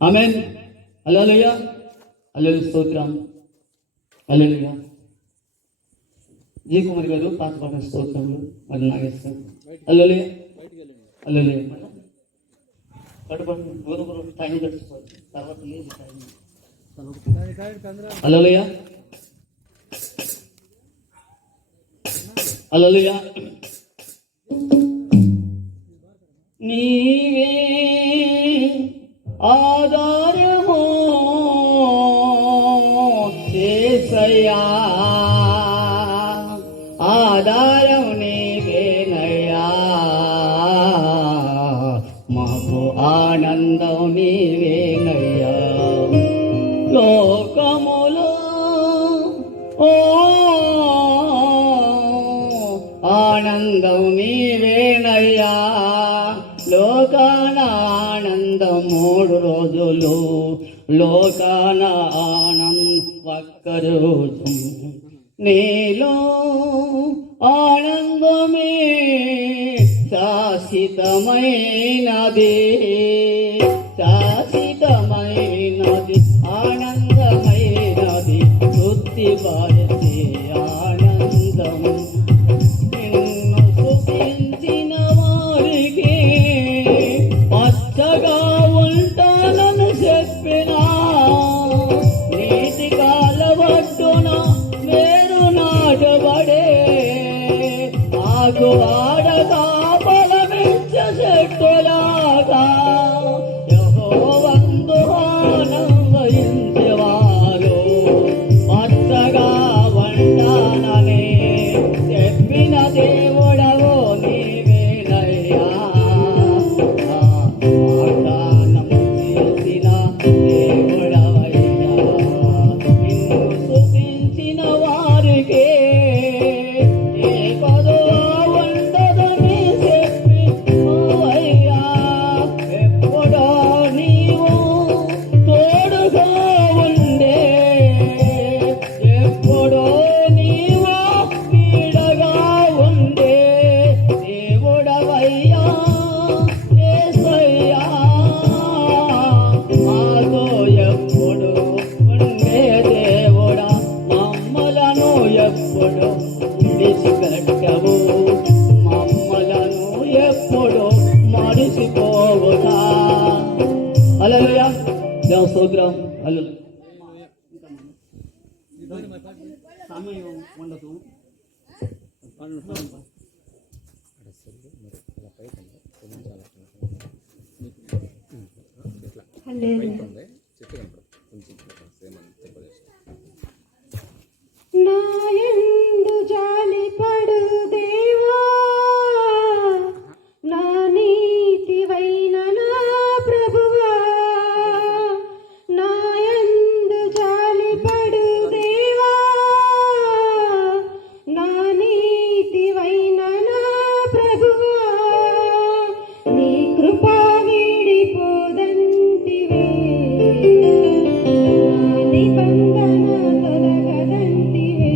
ఆమేన్. హల్లెలూయా, హల్లెలూయా, స్తోత్రం, హల్లెలూయా. జీ కుమార్ గారు పాత పాట స్తోత్రములు మరి నాగేస్తారు. హల్లెలూయా, హల్లెలూయా. టైం గడిచిపోతుంది, తర్వాత లేదు టైం. హల్లెలూయా, హల్లెలూయా. నీవే ఆధారము యేసయ్యా, ఆధారం నీవేనయ్యా, మాకు ఆనందం నీవేనయ్యా. లోకములో ఓ ఆనందం నీవేనయ్యా, లోకాన ఆనందం 3 రోజులు, లోకాన ఆనందం ఒక్కరోజు. నీలో ఆనందమే శాశ్వతమైనది, శాశ్వతమైనది, ఆనందమైనది, తృప్తి పరిచే ఆనందం. నిన్ను స్తుతించిన వారికి పచ్చగా ఉంటానని చెప్పిన నీతి కాలవట్టున వేరు నాటబడే ఆకు ఆడగా బలమిచ్చ చెట్టులాగా యెహోవందు ఆనందించేవారు పచ్చగా ఉంటానని చెప్పిన దేవుడవు నీవేనయ్యా, వాగ్దానం చేసిన దేవుడవయ్యా. నిన్ను స్తుతించిన వారికి ఏ పదో ఉండదని చెప్పి అయ్యా, ఎప్పుడో నీవు తోడుగా ఉండే, ఎప్పుడో నీవు నీడగా ఉండే దేవుడవయ్యా యేసయ్యా, మాతో ఎప్పుడు ఉండే దేవుడా, మమ్మలను ఎప్పుడు విడిచిపెట్టవు, మమ్మలను ఎప్పుడు మడిసిపోవునా. హల్లెలూయా, దేవ స్తోత్రం, హల్లెలూయా. సమయం ఉండదు. నాయందు జాలిపడు దేవా, నా నీతివైన నా ప్రభువా, నాయందు జాలిపడు దేవా, నా నీతివైన నా ప్రభువా, నీ కృపా వీడిపోదంటివే, నా నిబంధన తొలగదంటివే.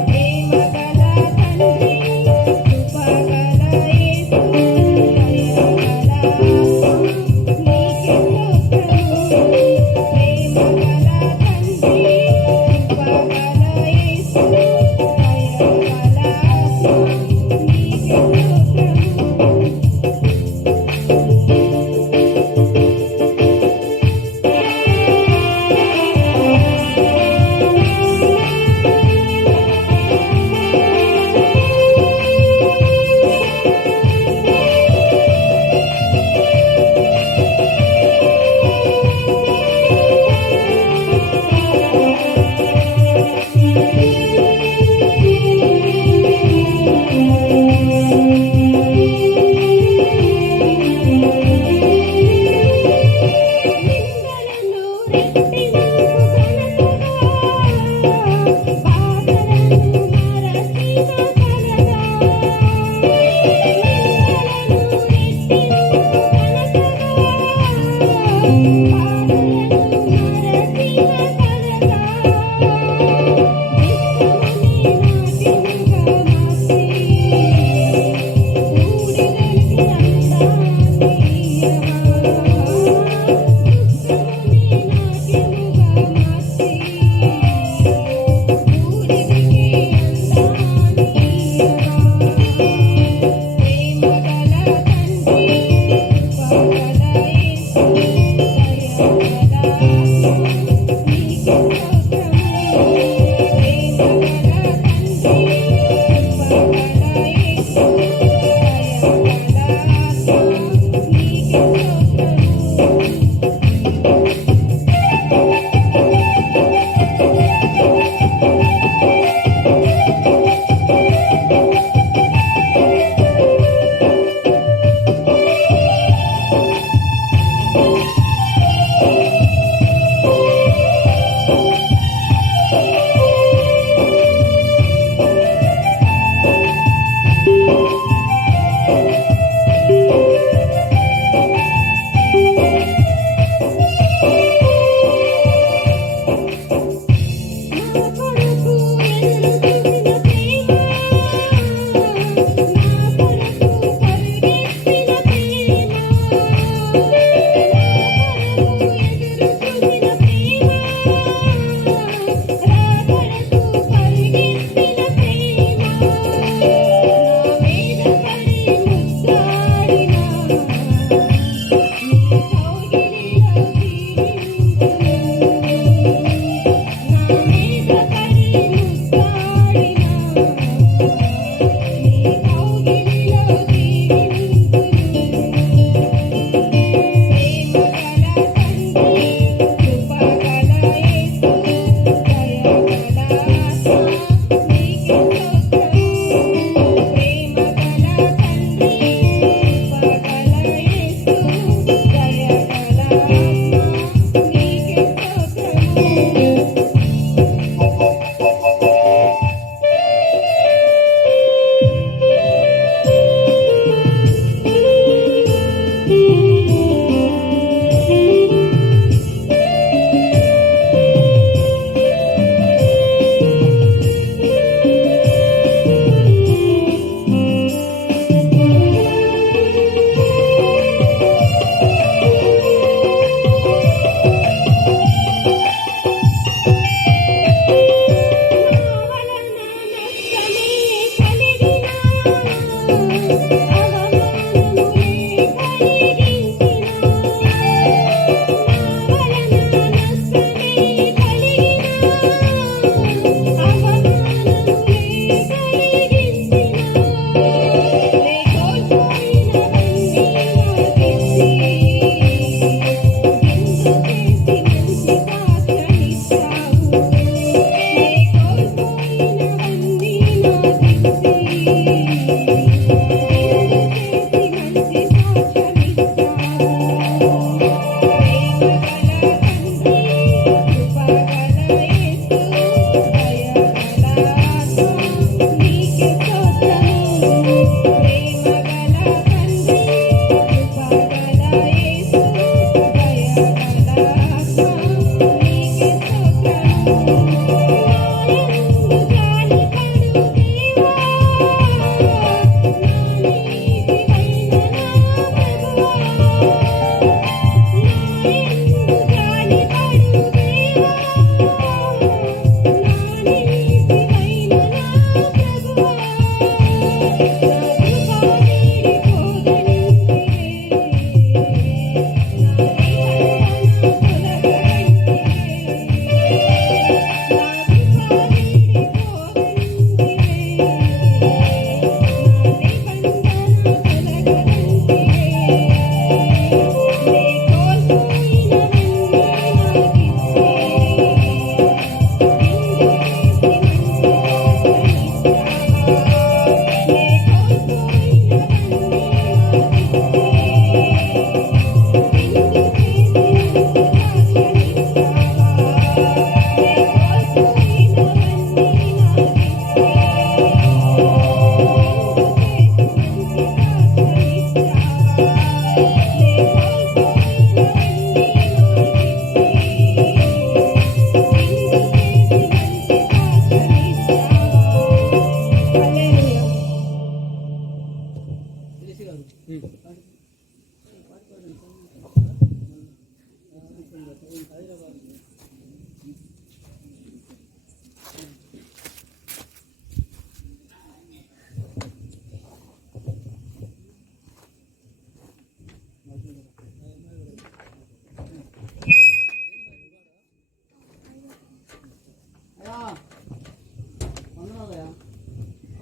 ప్రేమగల తండ్రి కృపగల యేసు దయగల నీకెంతో ప్రేమగల తండ్రి కృపగల యేసు దయగల నీకెంతో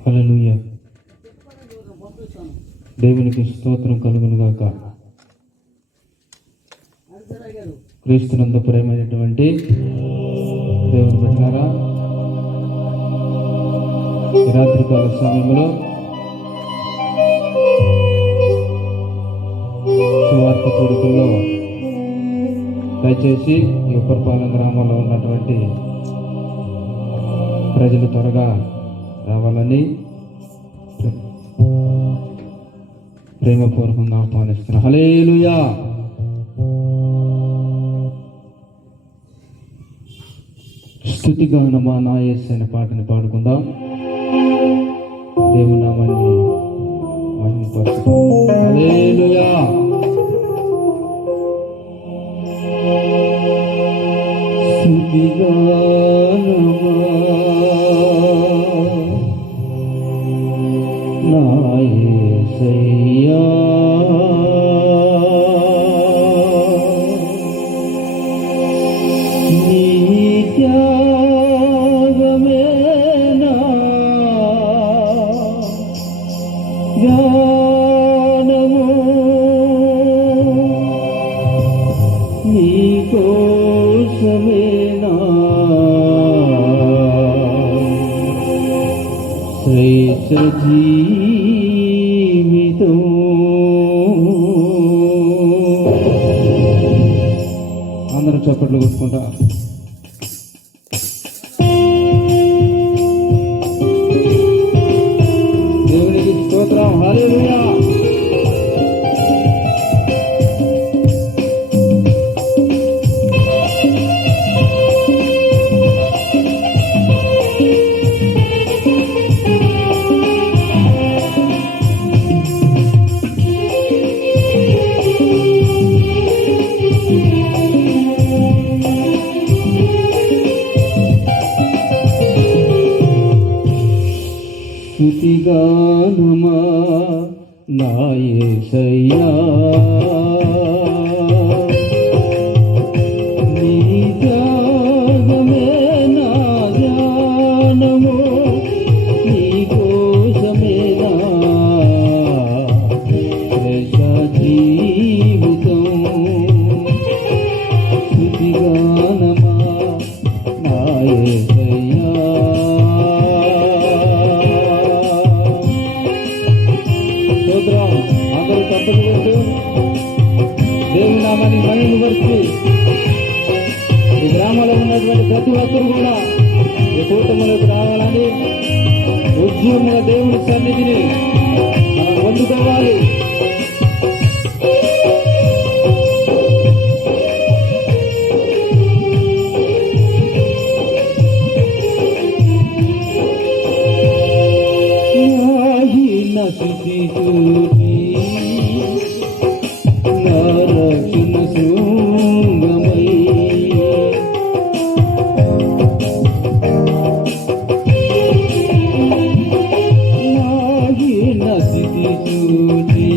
హల్లెలూయా. దేవునికి స్తోత్రం కలుగును గాక. క్రీస్తునందు ప్రేమైనటువంటి దేవుని బిడ్డలారా, ఈ రాత్రికాల సమయంలో సువార్త కొడుకుల్లో దయచేసి ఈ ఉపరపాలెం గ్రామంలో ఉన్నటువంటి ప్రజలు త్వరగా రావాలని ప్రేమపూర్వకంగా ఆహ్వానిస్తున్నాను. హల్లెలూయా. స్తుతిగానమా నా యేసు అనే పాటని పాడుకుందాం. దేవుని నామాన్ని మహిమపరచుకుందాం. హల్లెలూయా. స్తుతిగానమా నా యేసయ్యా, నీ త్యాగమే నా గానము, నీ కోసమే నా శ్రేష్ఠ జీవితం. అందరూ చప్పట్లు కొట్టుకుంటా. దేవునికి స్తోత్రం. హల్లెలూయా. స్తుతిగానమా నా యేసయ్యా, నీ త్యాగమే నా ధ్యానము, నీ కోసమే నా శ్రేష్ఠ జీవితం. స్తుతిగానమా నా యేసయ్యా. అందరూ తప్పదు కొట్టు దేవుని నామాన్ని మహిమపరిచి ఈ గ్రామంలో ఉన్నటువంటి ప్రతి ఒక్కరు కూడా ఈ కూటమిలోకి రావాలని, ఉద్యమంగా దేవుని సన్నిధిని మనం పొందుకోవాలి. స్థితి చూచి నా రక్షణ శృంగమై, నాహీన స్థితి చూచి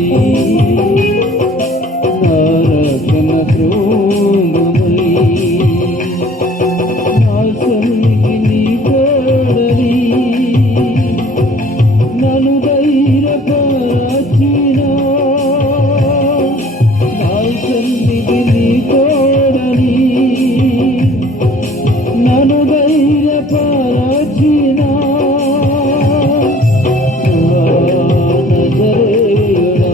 నా రక్షణ శృంగమై, నా సన్నిధిని తోడని నన్ను ధైర్యపరచిన, నా సన్నిధిని తోడని నన్ను ధైర్యపరచిన నజరేయుడా,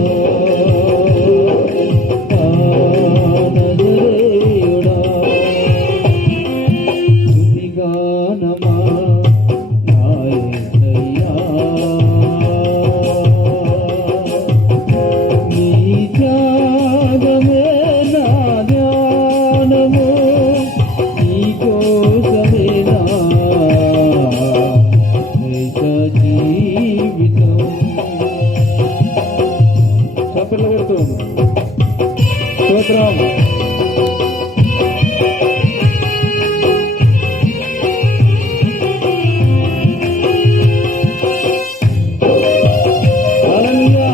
నజరేయుడా. స్తుతిగానమా నా యేసయ్యా, నీ త్యాగమే నా ధ్యానము, నీ కోసమే నా శ్రేష్ఠ జీవితం. చప్పట్లు కొడుతూ స్తోత్రం. హల్లెలూయా.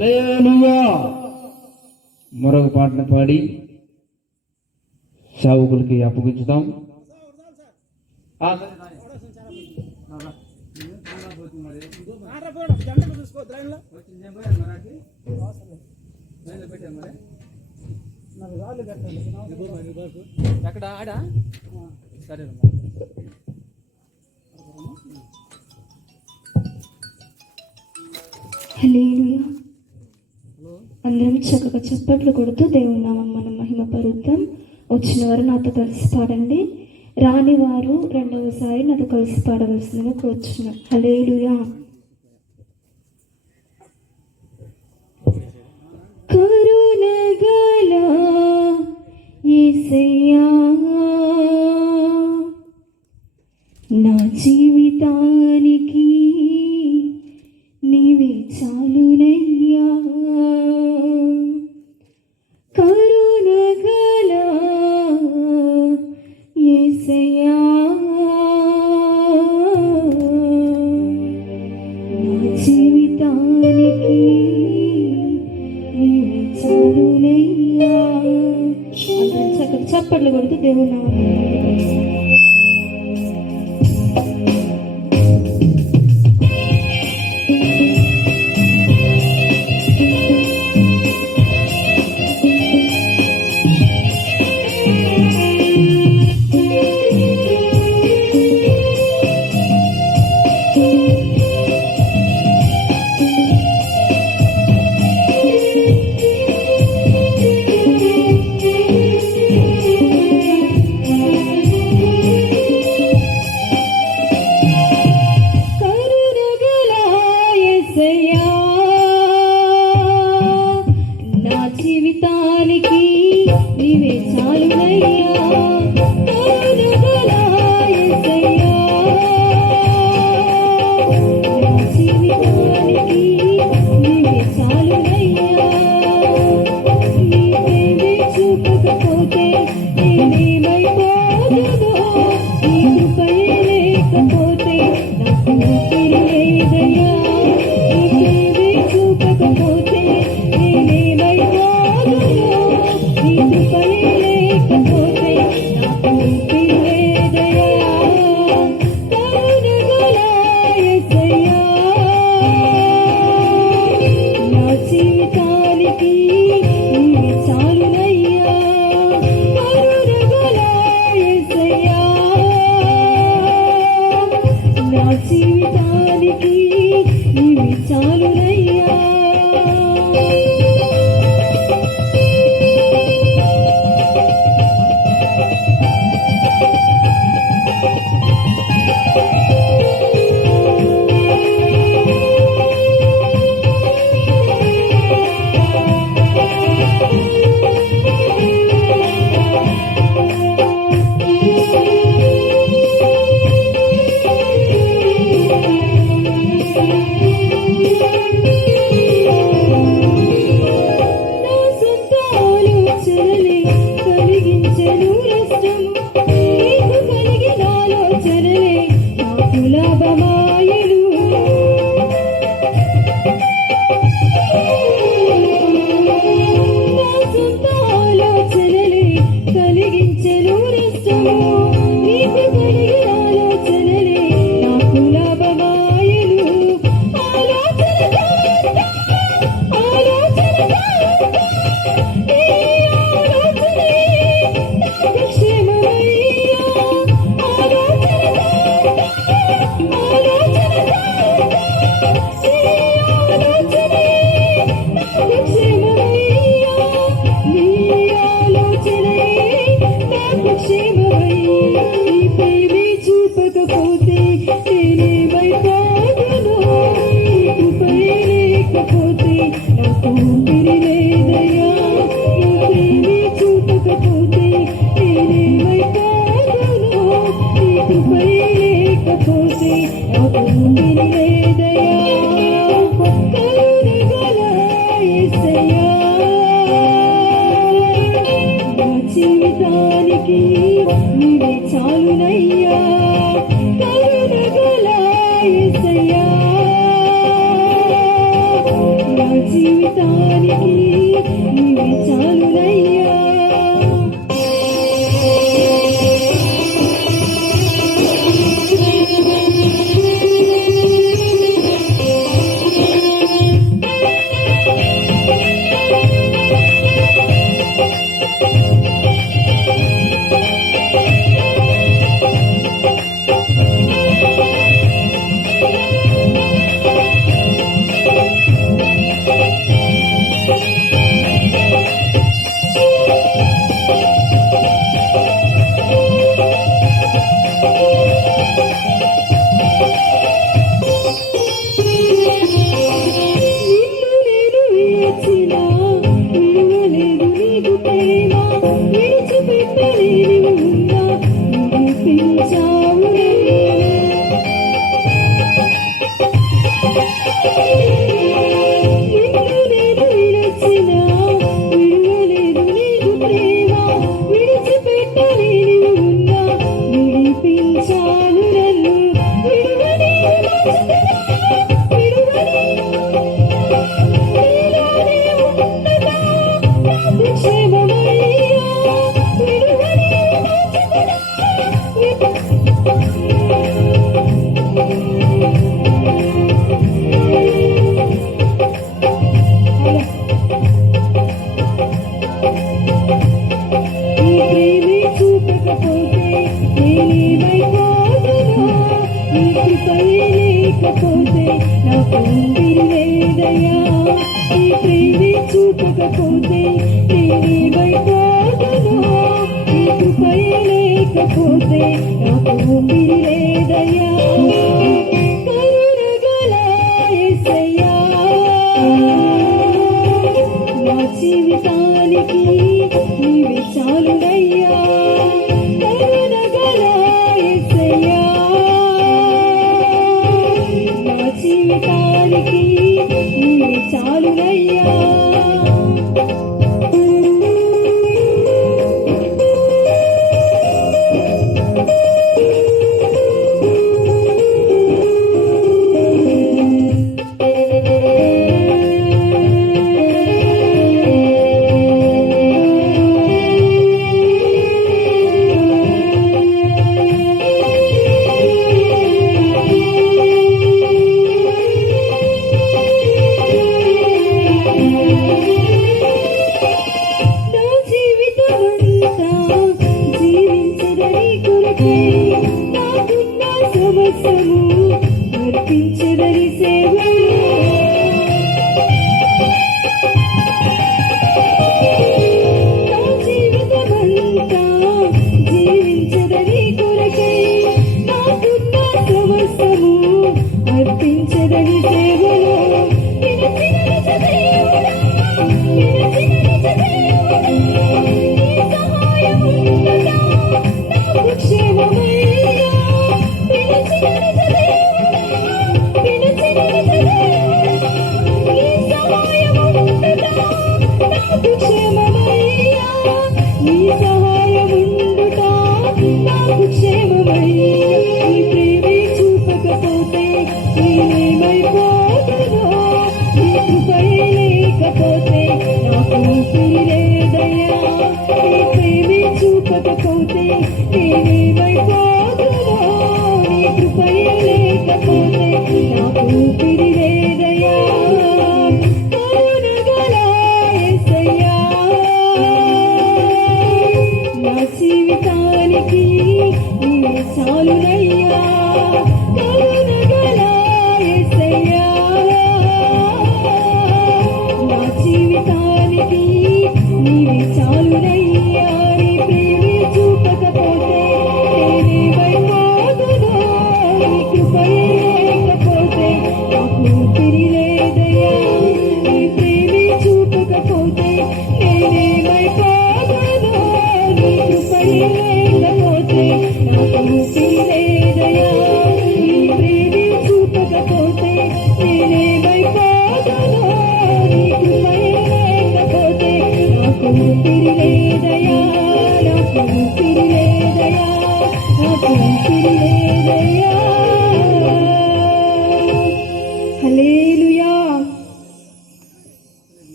హల్లెలూయా. మరొక పాటను పాడి సేవకులకి అప్పగించుతాం. ఎక్కడ ఆడా సరే హల్లెలూయా. అందరం చక్కగా చప్పట్లు కొడుతూ దేవుని నామం మనం మహిమ పరుద్దాం. వచ్చిన వారు నాతో కలిసి పాడండి, రాని వారు రెండవసారి నాతో కలిసి పాడవలసిందిగా కోరుచున్నాం. హల్లెలూయా. కరుణగల యేసయ్యా, నా జీవితానికి నీవే చాలునయ్యా. కరుణగల యేసయ్యా, నా జీవితానికి నీవే చాలునయ్యా. అందరం చక్కగా చప్పట్లు కొడుతూ దేవుని నామమున జీవితానికి నీవే చాలునయ్యా. చూపకపోతే నేనేమైపోదును, నీ కృపయే లేకపోతే నాకు ఊపిరి లేదయ్యా. కరుణగల యేసయ్యా, నా జీవితానికి నీవే చాలునయ్యా. కరుణగల యేసయ్యా, నా జీవితానికి నీవే చాలునయ్యా.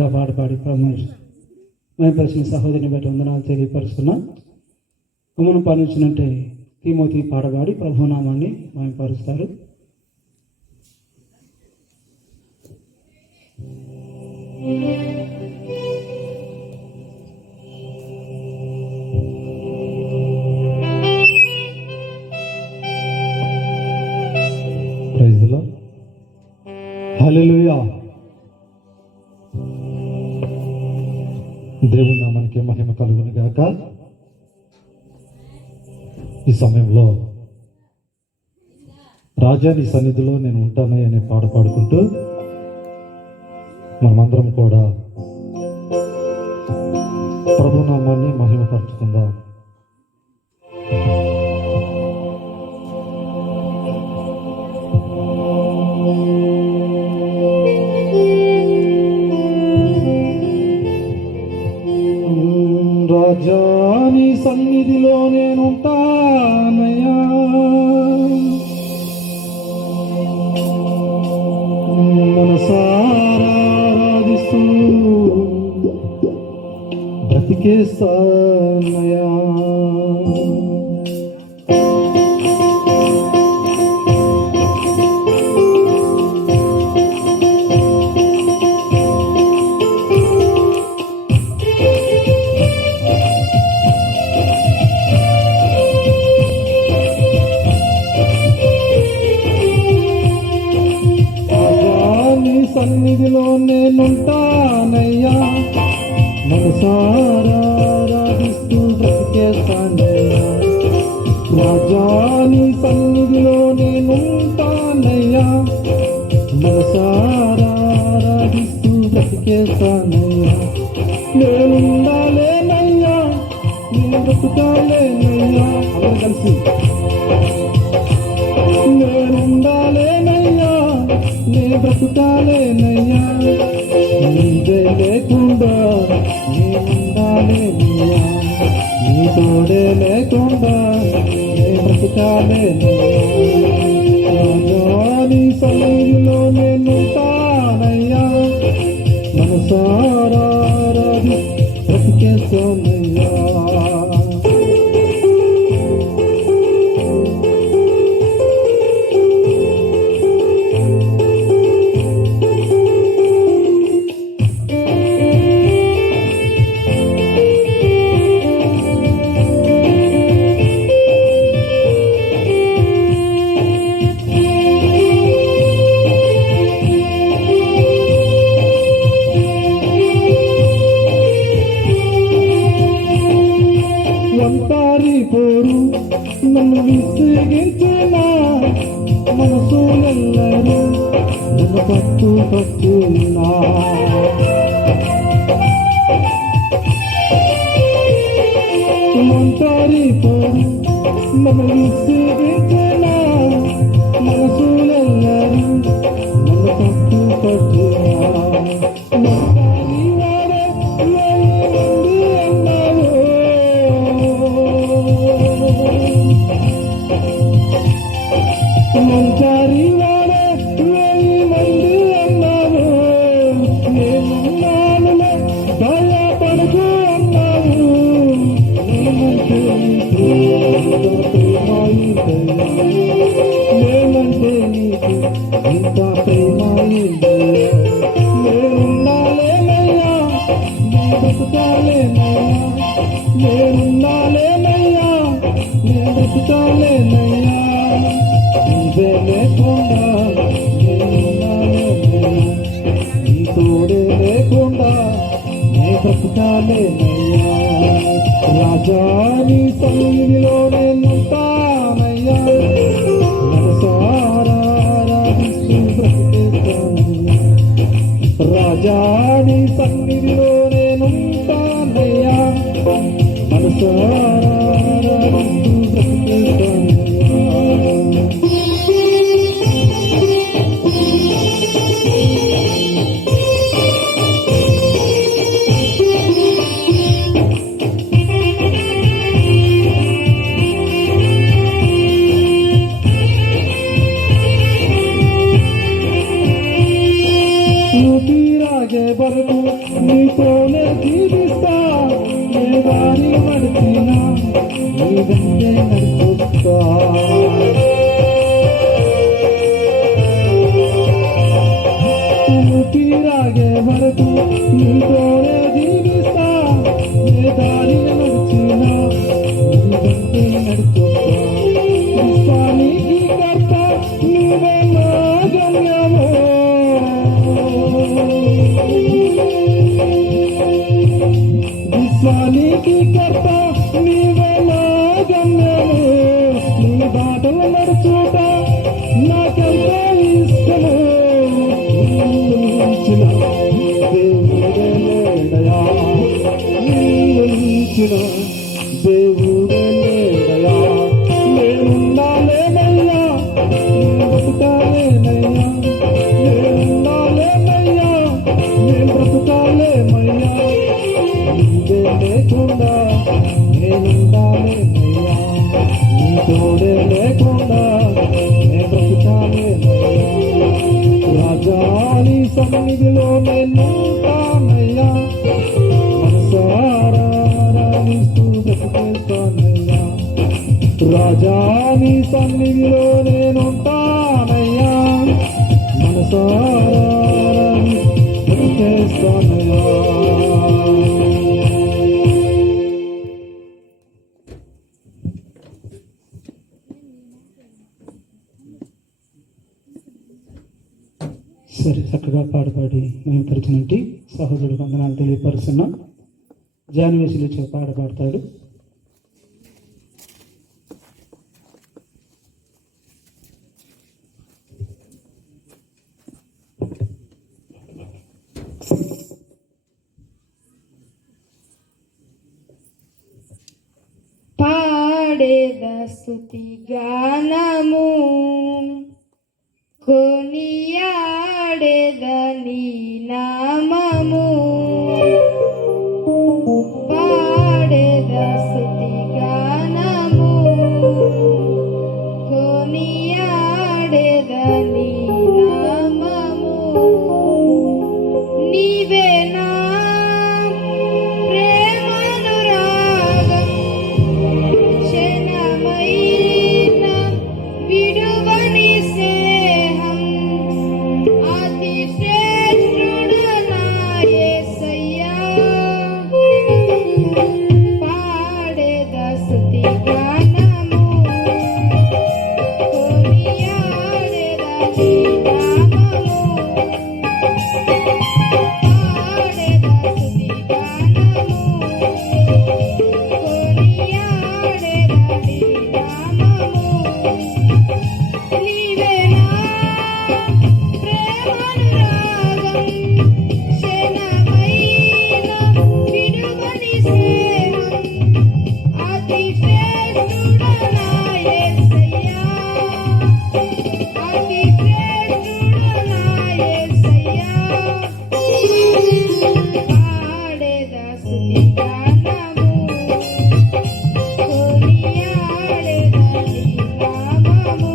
చక్కగా పాడి మేము పరిచిన సహోదరిని బట్టి వందనాలు తెలియపరుస్తున్నాం. మనం పనిచ్చినట్టే తిమోతి పాడబాడి ప్రభునామాన్ని మేము పరుస్తారు. Praise the Lord. హల్లెలూయా. దేవుని నామానికి మహిమ కలుగును గాక. ఈ సమయంలో రాజా నీ సన్నిధిలో నేను ఉంటానే అనే పాట పాడుకుంటూ మనమందరం కూడా ప్రభునామాన్ని మహిమపరుచుకుందాం. రాజా నీ సన్నిధిలో నేనుంటానయ్యా, మనసారా ఆరాధిస్తూ బ్రతికేస్తానయ్యా. సన్నిధిలో నేనుంటానయ్యా, మనసారా ఆరాధిస్తూ బ్రతికేస్తానయ్యా. రాజా నీ సన్నిధిలో నేనుంటానయ్యా, మనసారా ఆరాధిస్తూ బ్రతికేస్తానయ్యా. నేనుండాలేనయ్యా, నేను బ్రతుకాలేనయ్యా. అందరూ కలిసి నేనుండాలేనయ్యా, నే బ్రతుకాలేనయ్యా. నీవే లేకుండా నేనుండాలేనయ్యా, నీ తోడే లేకుండా నే బ్రతుకాలేనయ్యా. నీ సన్నిధిలో నేనుంటానయ్యా, మనసారా బ్రతికేస్తానయ్యా. వంటారి పోరు నన్ను విసిగించిన మనసు ఎల్లరూ నన్ను పట్టునా. వంటారి పోరు నన్ను విసిగించిన మనసు ఎల్లరూ నన్ను పట్టునా. వంటారి వాడే వేయి మంది అన్నావు, మంచారి వాడే వేయి మంది అన్నావు. నేనున్నానులే భయపడకు అన్నావు. నేనంటే నీకు ఇంత ప్రేమాయిందయ్యా. నేనున్నాలేనయ్యా, నీ బ్రతుకాలేనయ్యా. నేనున్నాలేనయ్యా, నీ బ్రతుకాలేనయ్యా. నీవే లేకుండా నేనున్నాలేనయ్యా, నీ తోడే లేకుండా నే బ్రతుకాలేనయ్యా. రాజా నీ సన్నిధిలో నేనుంటానయ్యా, మనసారా ఆరాధిస్తూ బ్రతికేస్తానయ్యా. రాజా నీ సన్నిధిలో నేనుంటానయ్యా, మనసారా ఆరాధిస్తూ బ్రతికేస్తానయ్యా. ಊಟಿರಾಗೆ ಬರಲು నీతోనే జీవిస్తా ఏ దారి నడిచినా నీ వెంటే నడిపిస్తా ఊపిరాగే వరకు నీతోనే జీవిస్తా ఏ దారి నడిచినా నీ వెంటే నడిపిస్తా విశ్వానికి కర్త నువ్వే నా గమ్యము విశ్వానికి కర్త నీవే నా గమ్యము నీ బాటలు నడుచుట నాకెంతో ఇష్టము నిన్నుంచిన దేవుడే లేడయా నిన్నుంచిన దేవుడే లేడయా నేనున్నాలేనయ్యా నేను బ్రతుకాలేనయ్యా నేనున్నాలేనయ్యా నేను బ్రతుకాలేమయ్యా నీవే లేకుండా నేనుండాలేనయ్యా నీ తోడే లేకుండా నేను బ్రతుకాలేనయ్యా రాజా నీ సన్నిధిలో నేనుంటానయ్యా మనసారా రాణిస్తూ బ్రతికేస్తానయ్యా రాజా నీ సన్నిధిలో నేనుంటానయ్యా మనసారా బ్రతికేస్తానయ్యా సరే చక్కగా పాడపాడి మేము పరిచినట్టు సహోదరుడు వందనాలు తెలియపరుస్తున్నాం జాన్వేసులు వచ్చే పాట పాడతాడు. పాడేద స్తుతి గానము కొనియాడేద నీ నామము పాడేద స్తుతి గానము కొనియాడేద నీ నామము నీవే నా ప్రేమానురాగం క్షణమైన విడువని స్నేహం అతి శ్రేష్ఠుడు నా యేసయ్యా పాడేద స్తుతి గానము కొనియాడేద నీ నామము పాడేద స్తుతి గానము కొనియాడేద నీ నామము నీవే నా ప్రేమానురాగం క్షణమైన విడువని స్నేహం అతి శ్రేష్ఠుడు నా యేసయ్యా అతి శ్రేష్ఠుడు నా యేసయ్యా పాడేద స్తుతి గానము కొనియాడేద నీ నామము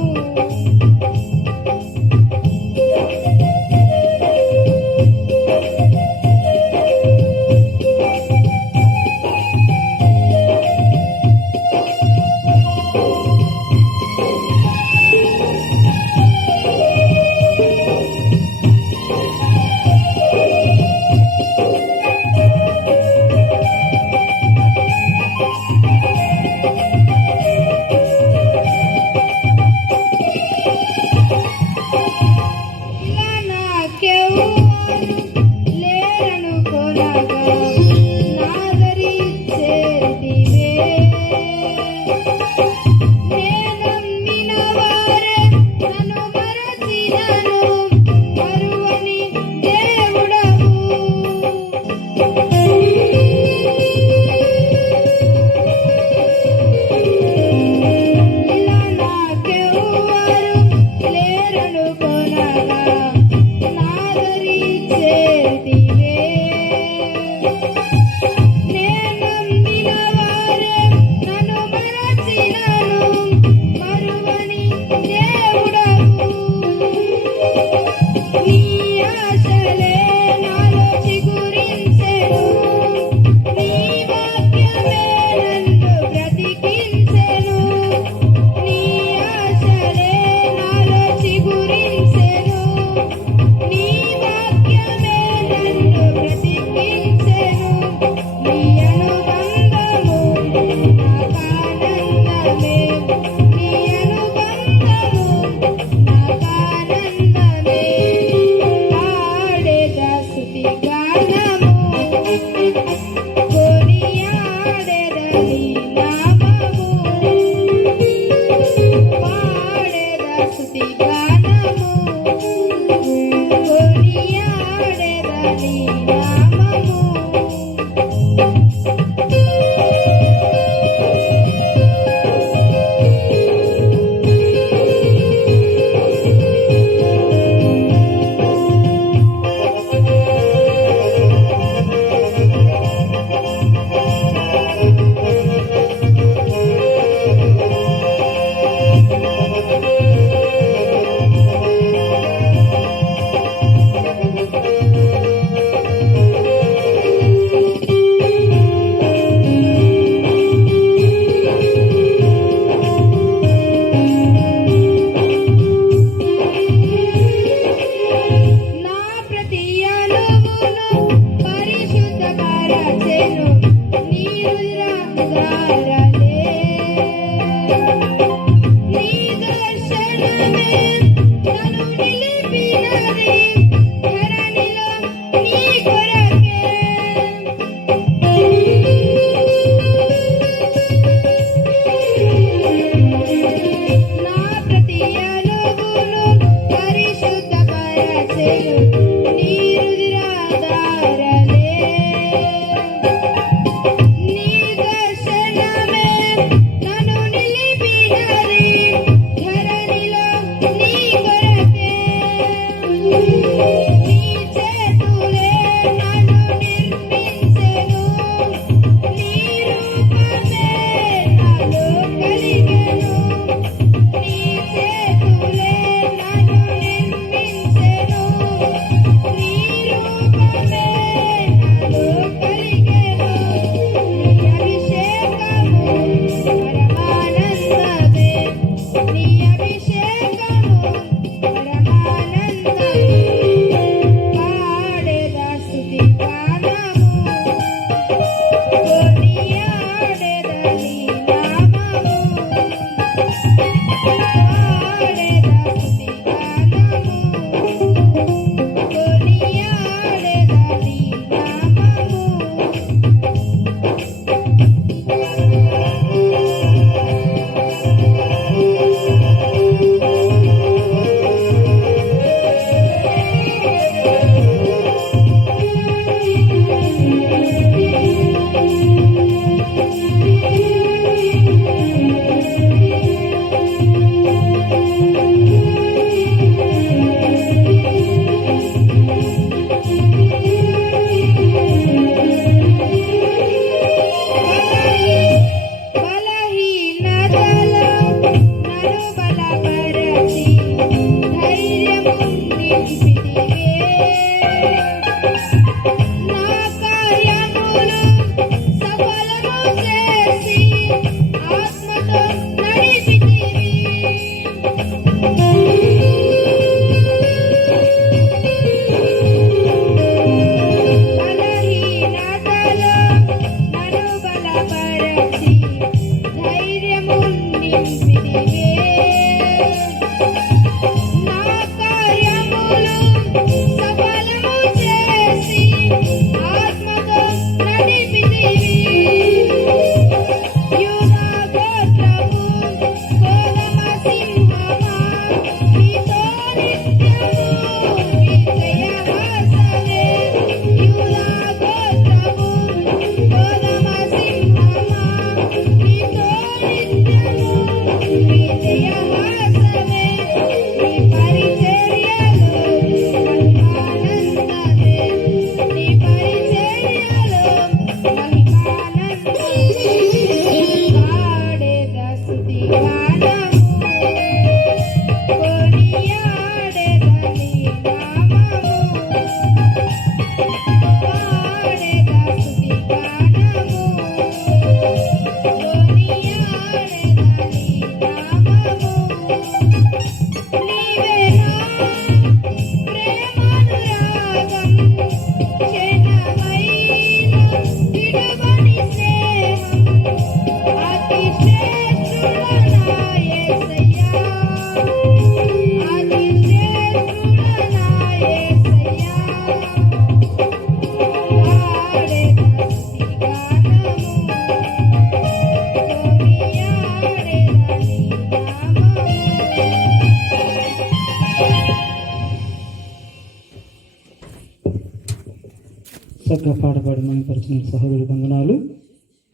చక్కగా పాట పాడి మహిమపరిచిన సహోదరుడు వందనాలు.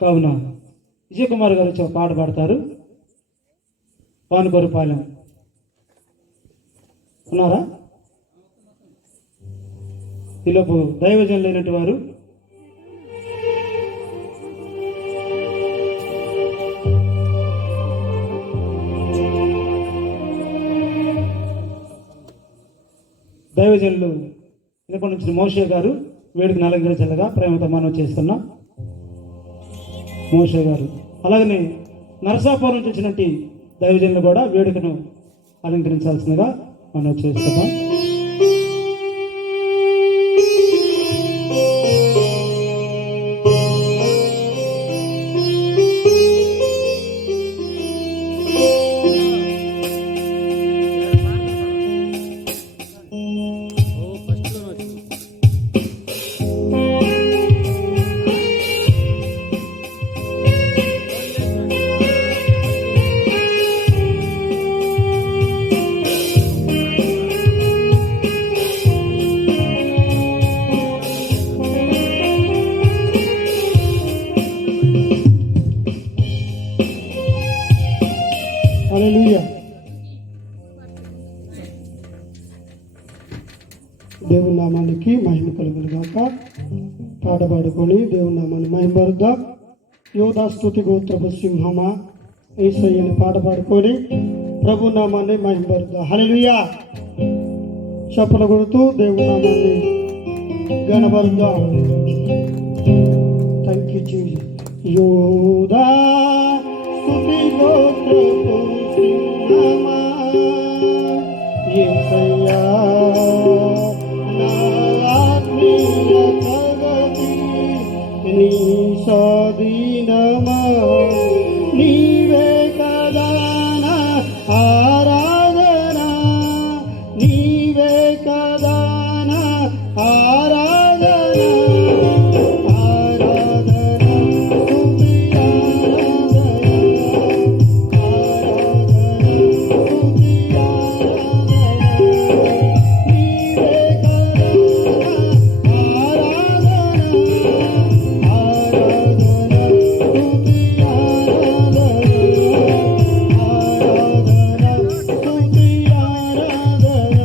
కావున విజయ్ కుమార్ గారు వచ్చి ఒక పాట పాడతారు. పానుకొరపాలెం ఉన్నారా? ఈలోపు దైవజనులు లేనట్టు వారు దైవజనులు ఇక్కడి నుంచి మోషే గారు వేడుకను అలంకరించగా ప్రేమతో మనం చేస్తున్న మోషే గారు, అలాగనే నరసాపురం నుంచి వచ్చినట్టు దైవజనులు కూడా వేడుకను అలంకరించాల్సిందిగా మనం చేస్తున్నాం. హల్లెలూయా. దేవుని నామానికి మహిమ కలుగును గాక. పాడబడుకొని దేవుని నామాన్ని మహిమపరుద్దాం. యోధా స్తుతి గోత్రపు సింహమా యేసయ్యని పాడబడుకొని ప్రభు నామాన్ని మహిమపరుద్దాం. హల్లెలూయా. చప్పలు కొడుతూ దేవుని నామాన్ని గణపరుద్దాం. Thank you Jesus. యోధా స్తుతి గోత్రపు సింహమా యేసయ్యా నా ఆత్మీయ ప్రగతి నీ స్వాధీనమా నీవే కదా నా ఆరాధన నీవే కదా నా ఆరాధన ఆరాధన స్తుతి ఆరాధన స్తుతి నీవే కదా ఆరాధన ఆరాధన స్తుతి ఆరాధన ఆరాధన స్తుతి ఆరాధన.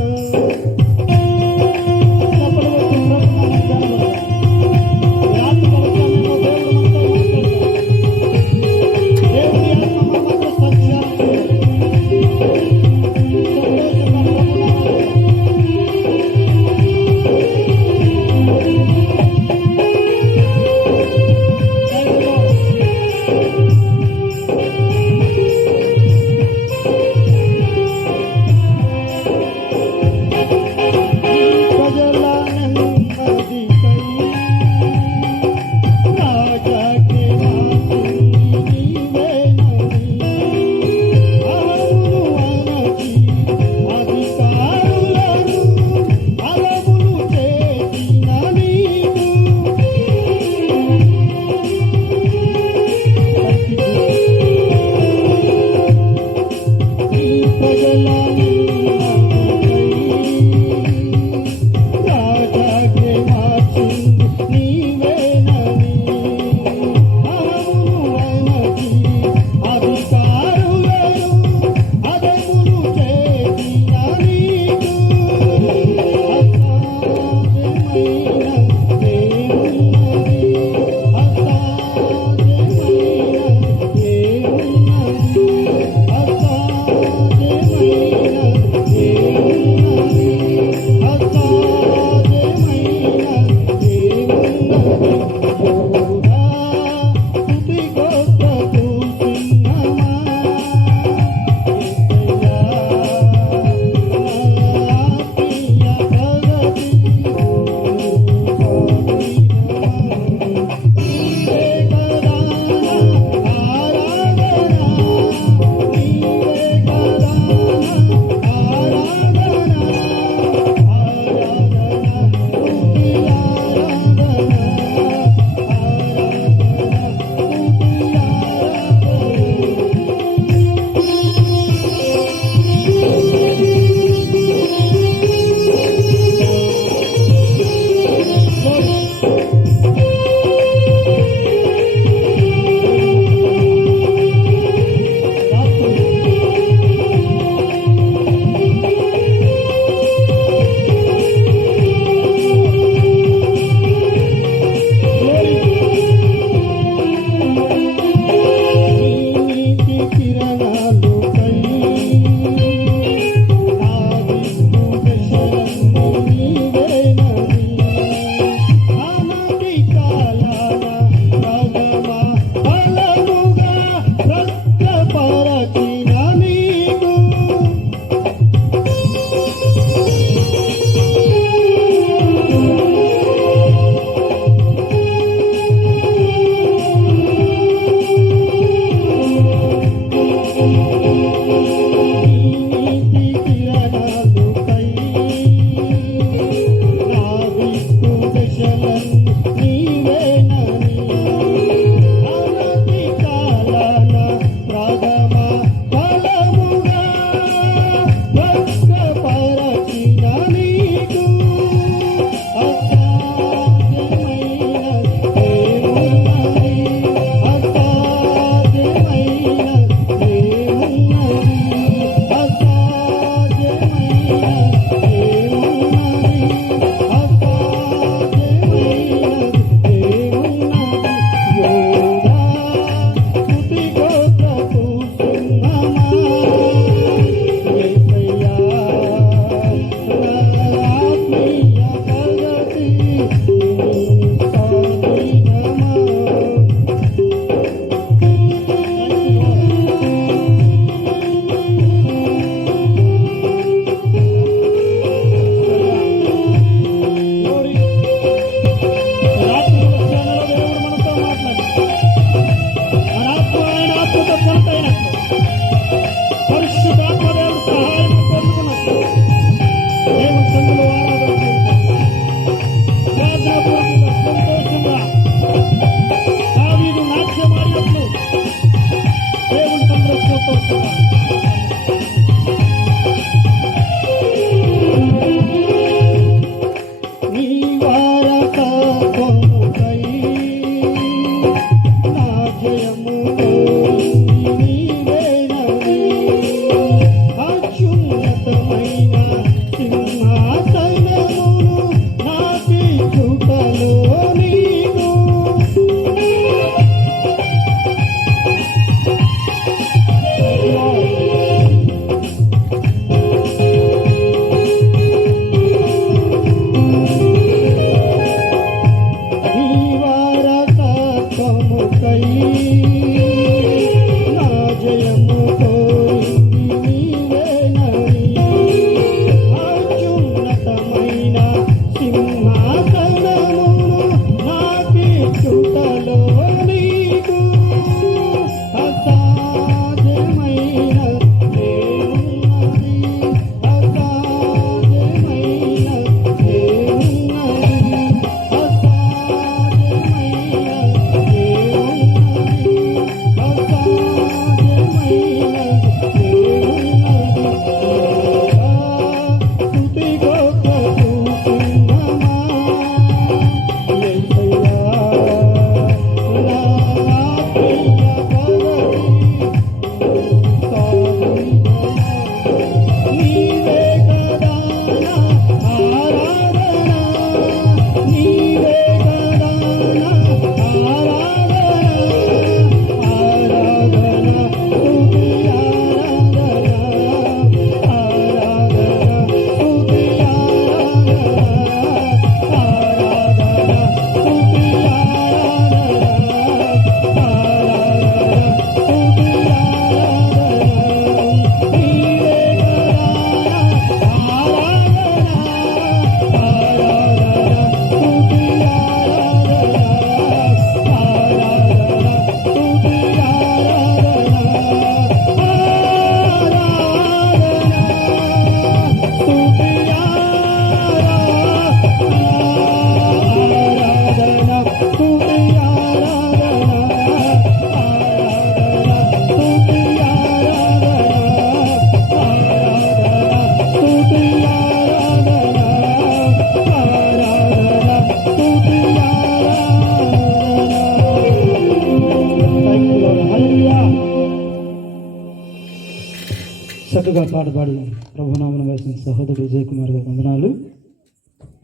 చక్కగా పాటపాడి ప్రభునామను వేసిన సహోదరుడు విజయ్ కుమార్ గారి వందనాలు.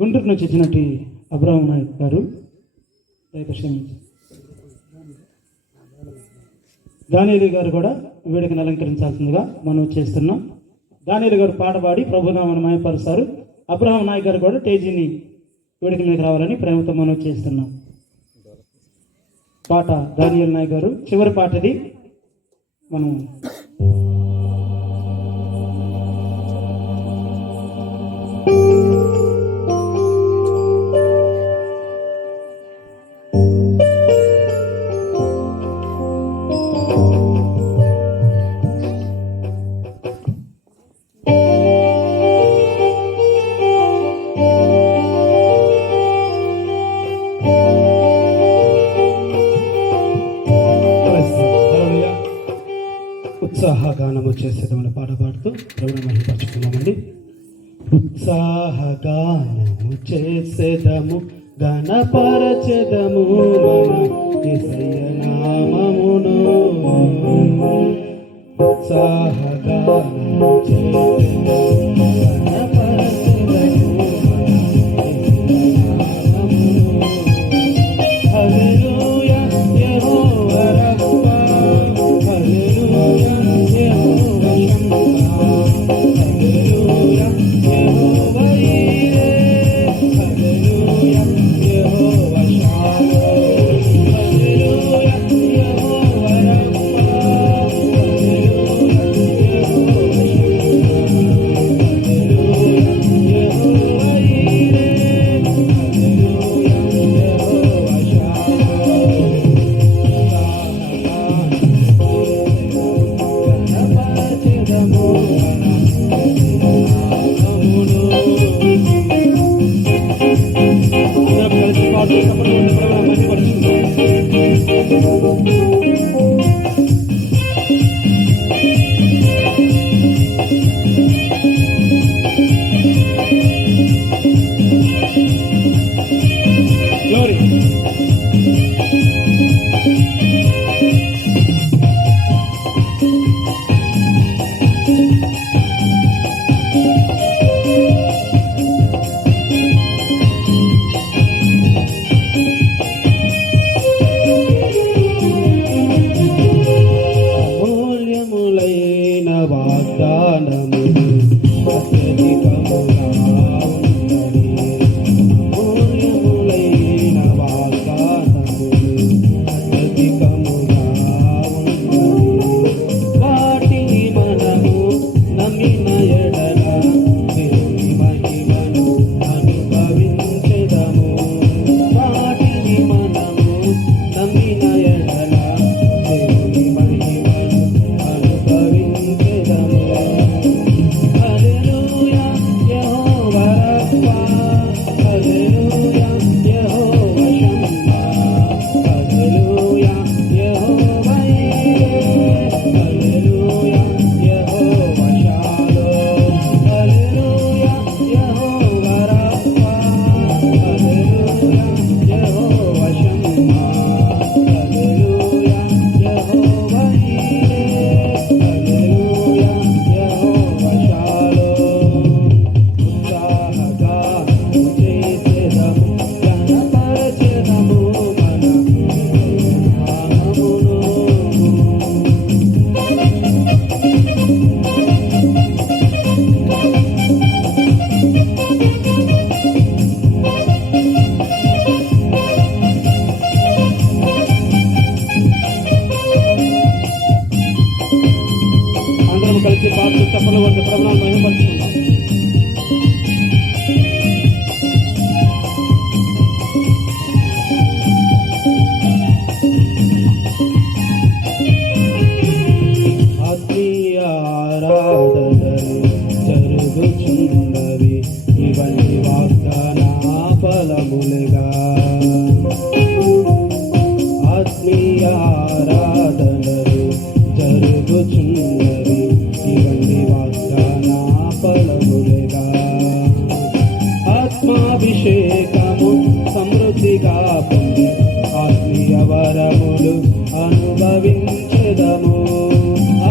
గుంటూరు నుంచి వచ్చినట్టు అబ్రాహం నాయక్ గారు దానియేలు గారు కూడా వేడుకను అలంకరించాల్సిందిగా మనం చేస్తున్నాం. దానియేలు గారు పాట పాడి ప్రభునామను మహిమపరుస్తారు. అబ్రాహం నాయక్ గారు కూడా తేజీని వేడుక మీదకి రావాలని ప్రేమతో మనం చేస్తున్నాం. పాట దానియేలు నాయక్ గారు చివరి పాటది. మనం ఉత్సాహగానము చేసేదమని పాట పాడుతూ ప్రభువును మహిమపరచుకున్నామండి. ఉత్సాహగానము చేసేదము గణపరచెదము మన యేసయ్య నామమును. ఉత్సాహగానము చేసేదము గణపరచెదము హల్లెలూయా యెహోవా రబ్బా హల్లెలూయా యెహోవా షమ్మా హల్లెలూయా యెహోవా ఈరే హల్లెలూయా యెహోవా షాలో హల్లెలూయా యెహోవా రబ్బా హల్లెలూయా యెహోవా షమ్మా హల్లెలూయా యెహోవా ఈరే హల్లెలూయా యెహోవా షాలో అమూల్యములైన వాగ్దానములు అత్యధికముగా ఉన్నవి. అమూల్యములైన వాగ్దానములు అత్యధికముగా ఉన్నవి. వాటిని మనము నమ్మిన ఎడల దేవుని మహిమను అనుభవించెదము. వాటిని మనము నమ్మిన ఎడల దేవుని మహిమను అనుభవించెదము. హల్లెలూయా యెహోవా రబ్బా హల్లెలూయా యెహోవా షమ్మా హల్లెలూయా యెహోవా ఈరే హల్లెలూయా యెహోవా షాలో హల్లెలూయా యెహోవా రబ్బా హల్లెలూయా యెహోవా షమ్మా హల్లెలూయా యెహోవా ఈరే హల్లెలూయా యెహోవా షాలో. ఉత్సాహగా చేసేదము గణపరచెదము మన నామమును. అందరం కలిసి పాటలు తప్పలు వంటి ప్రభువును మహిమపరచుకుందాం. ఆత్మీయ ఆరాధనలు జరుగుచున్నవి ఇవన్నీ వాగ్దాన ఫలములుగా. ఆత్మీయ ఆరాధనలు జరుగుచున్నవి ఇవన్నీ వాగ్దాన ఫలములుగా. ఆత్మాభిషేకము సమృద్ధిగా పొంది ఆత్మీయ వరములు అనుభవించెదము.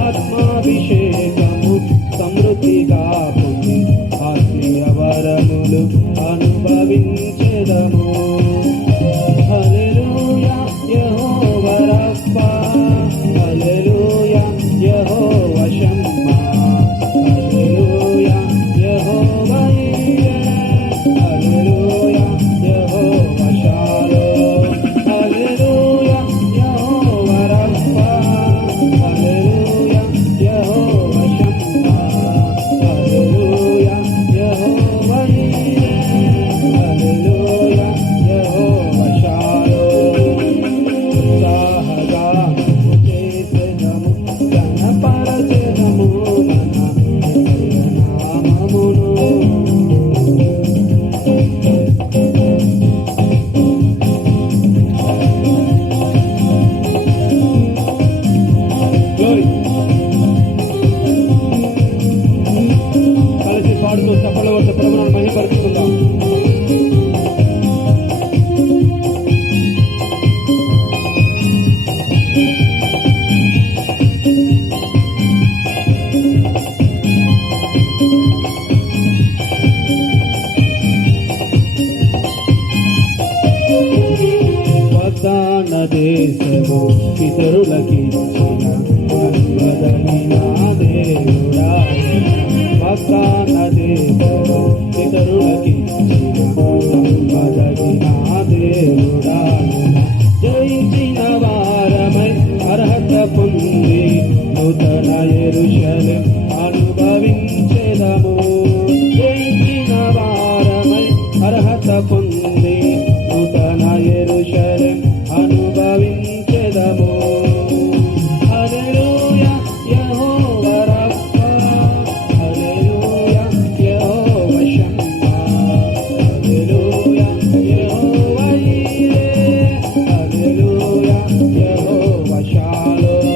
ఆత్మాభిషేకము సమృద్ధిగా పొంది ఆత్మీయ వరములు అనుభవించెదము. హల్లెలూయా యెహోవా రబ్బా, హల్లెలూయా యెహోవా షమ్మా, హల్లెలూయా యెహోవా ఈరే, హల్లెలూయా యెహోవా షాలోమ్, హల్లెలూయా యెహోవా రబ్బా, హల్లెలూయా యెహోవా షమ్మా, హల్లెలూయా యెహోవా ఈరే, హల్లెలూయా యెహోవా షాలోమ్. ఉత్సాహగా చేసెదము, ఘనపరచెదము మన యేసయ్య నామమును. Glory. కలిసి పాడుతూ చప్పట్లు కొడుతూ ప్రభువును మహిమపరుచుకుందాం. వాగ్దాన దేశము పితరులకిచ్చిన నమ్మదగిన దేవుడా, వాగ్దాన దేశము పితరులకిచ్చిన నమ్మదగిన దేవుడా, జయించిన వారమై అర్హత పొంది నూతన యెరూషలేం అనుభవించెదము. జయించిన వారమై అర్హత పొంది నూతన యెరూషలేం అనుభవించెదము. హల్లెలూయా యెహోవా రబ్బా, హల్లెలూయా యెహోవా షమ్మా, హల్లెలూయా యెహోవా ఈరే, హల్లెలూయా యెహోవా షాలోమ్,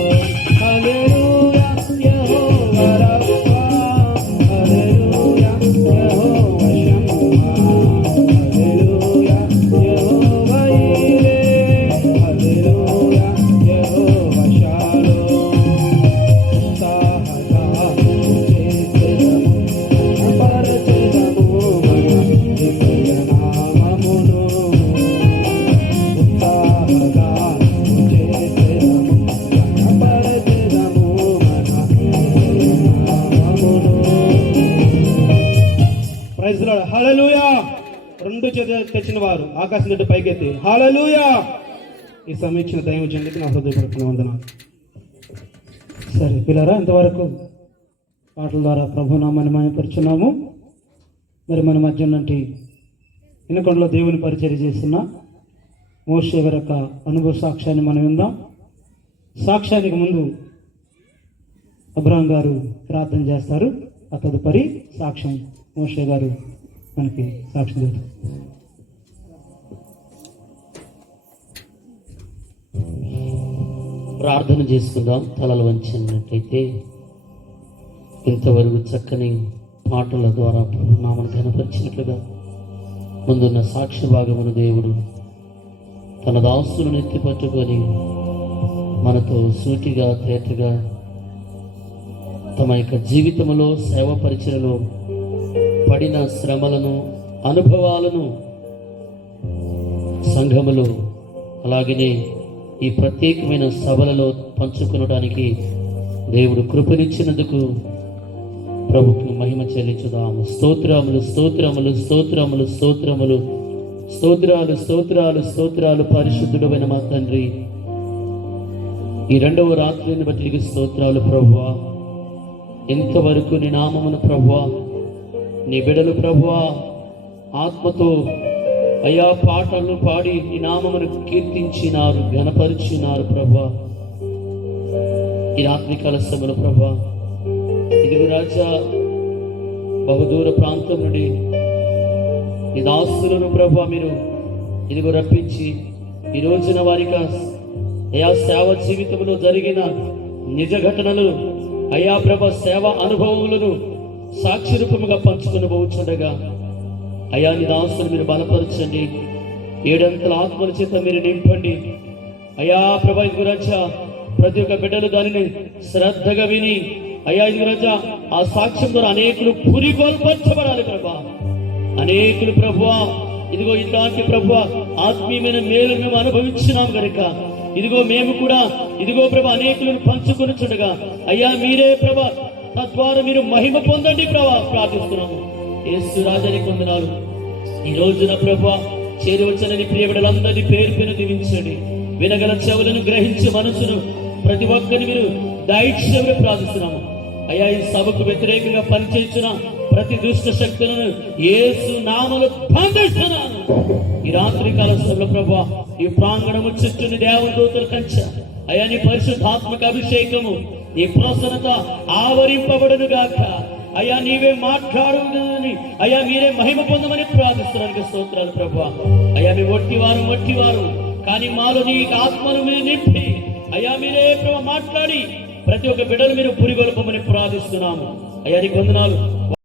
హల్లెలూయా యెహోవా రబ్బా, హల్లెలూయా యెహోవా షమ్మా, హల్లెలూయా యెహోవా ఈరే, హల్లెలూయా యెహోవా షాలోమ్. ఉత్సాహంగా చేసెదము, ఘనపరచెదము మన యేసయ్య నామమును. ఉత్సాహంగా చేసెదము, ఘనపరచెదము మన యేసయ్య నామమును. Praise the Lord. హల్లెలూయా. రెండు చేతులు తెచ్చిన వారు ఆకాశం నుండి పైకెత్తి హల్లెలూయా. ఈ సమీక్షణ దైవజనుడికి నా హృదయపూర్వక వందనాలు. సరే పిల్లరా, ఇంతవరకు పాటల ద్వారా ప్రభు నామాన్ని మహిమపరుచున్నాము. మరి మన మధ్య ఉన్నటి ఎన్నికొండలో దేవుని పరిచర్య చేస్తున్న మోషే గారి యొక్క అనుభవ సాక్ష్యాన్ని మనం విందాం. సాక్ష్యానికి ముందు అబ్రహాం గారు ప్రార్థన చేస్తారు. ఆ తదుపరి సాక్ష్యం మోషే గారు మనకి సాక్ష్యం చెప్తారు. ప్రార్థన చేసుకుందాం. తలలు వంచినట్లయితే ఇంతవరకు చక్కని పాటల ద్వారా నామను ఘనపరిచినట్లుగా ముందున్న సాక్ష్య భాగమును దేవుడు తన దాసులను ఎత్తిపట్టుకొని మనతో సూటిగా తేటగా తమ యొక్క జీవితంలో సేవ పరిచయలో పడిన శ్రమలను అనుభవాలను సంఘములో అలాగనే ఈ ప్రత్యేకమైన సభలలో పంచుకొనడానికి దేవుడు కృపనిచ్చినందుకు ప్రభుకి మహిమ చెల్లించుదాము. స్తోత్రములు స్తోత్రములు స్తోత్రములు స్తోత్రములు స్తోత్రాలు స్తోత్రాలు స్తోత్రాలు పరిశుద్ధుడైన మా తండ్రి, ఈ రెండవ రాత్రిని బట్టి నీకు స్తోత్రాలు ప్రభువా. ఎంతవరకు నీ నామమును ప్రభువా, నీ బిడ్డలు ప్రభువా ఆత్మతో అయా పాటలు పాడి నీ నామమును కీర్తించినారు, ఘనపరిచినారు ప్రభువా. ఈ రాత్రి కలసములు ప్రభువా, ఇదిగో రాజా బహుదూర ప్రాంతం నుండి ఈ దాసులను ప్రభువా మీరు ఇదిగో రప్పించి ఈ రోజున వారికి అయా సేవ జీవితంలో జరిగిన నిజ ఘటనలు అయా ప్రభ సేవ అనుభవములను సాక్షి రూపముగా పంచుకొని పోవచ్చుండగా అయా నీ దాసులు మీరు బలపరచండి, ఏడంతల ఆత్మల చేత మీరు నింపండి. అయా ప్రభ గురచ్చ ప్రతి ఒక్క బిడ్డలు దానిని శ్రద్ధగా విని అయ్యా ఇది రాజా ఆ సాక్ష్యం ద్వారా అనేకులు పురిగొల్పరచబడాలి ప్రభా. అనేకులు ప్రభువా ఇదిగో ఇలాంటి ప్రభువా ఆత్మీయమైన మేలు మేము అనుభవించినాం గనుక ఇదిగో మేము కూడా ఇదిగో ప్రభా అనేకులను పంచుకొని చూడగా అయ్యా మీరే ప్రభా తద్వారా మీరు మహిమ పొందండి ప్రభా ప్రార్థిస్తున్నాము. యేసు రాజానికి వందనాలు. ఈ రోజున ప్రభువా చేరి వచ్చినని ప్రియబిడ్డలందరినీ పేరు పేరు దీవించండి. వినగల చెవులను గ్రహించే మనసును ప్రతి ఒక్కరిని మీరు దైత్యంగా ప్రార్థిస్తున్నాము. అయ్యా ఈ సభకు వ్యతిరేకంగా పనిచేసిన ప్రతి దుష్ట శక్తులను యేసు నామములో బంధిస్తున్నాను. ఈ రాత్రి కాల సభలో ప్రభువా ఈ ప్రాంగణము చుట్టూని దేవదూతల కంచె అయ్యా నీ పరిశుద్ధాత్మక అభిషేకము ఈ ప్రసన్నత ఆవరింపబడును గాక. అయ్యా నీవే మాట్లాడుని అయ్యా మీరే మహిమ పొందమని ప్రార్థిస్తున్నానికి స్తోత్రాలు ప్రభువా. అయ్యా మీ ఒట్టివారు కానీ మాలో నీ ఆత్మను మీరు నింపి అయ్యా మీరే ప్రభు మాట్లాడి ప్రతి ఒక్క బిడ్డలు మీరు పురిగొల్పమని ప్రార్థిస్తున్నాము. అయ్యా నీకు వందనాలు.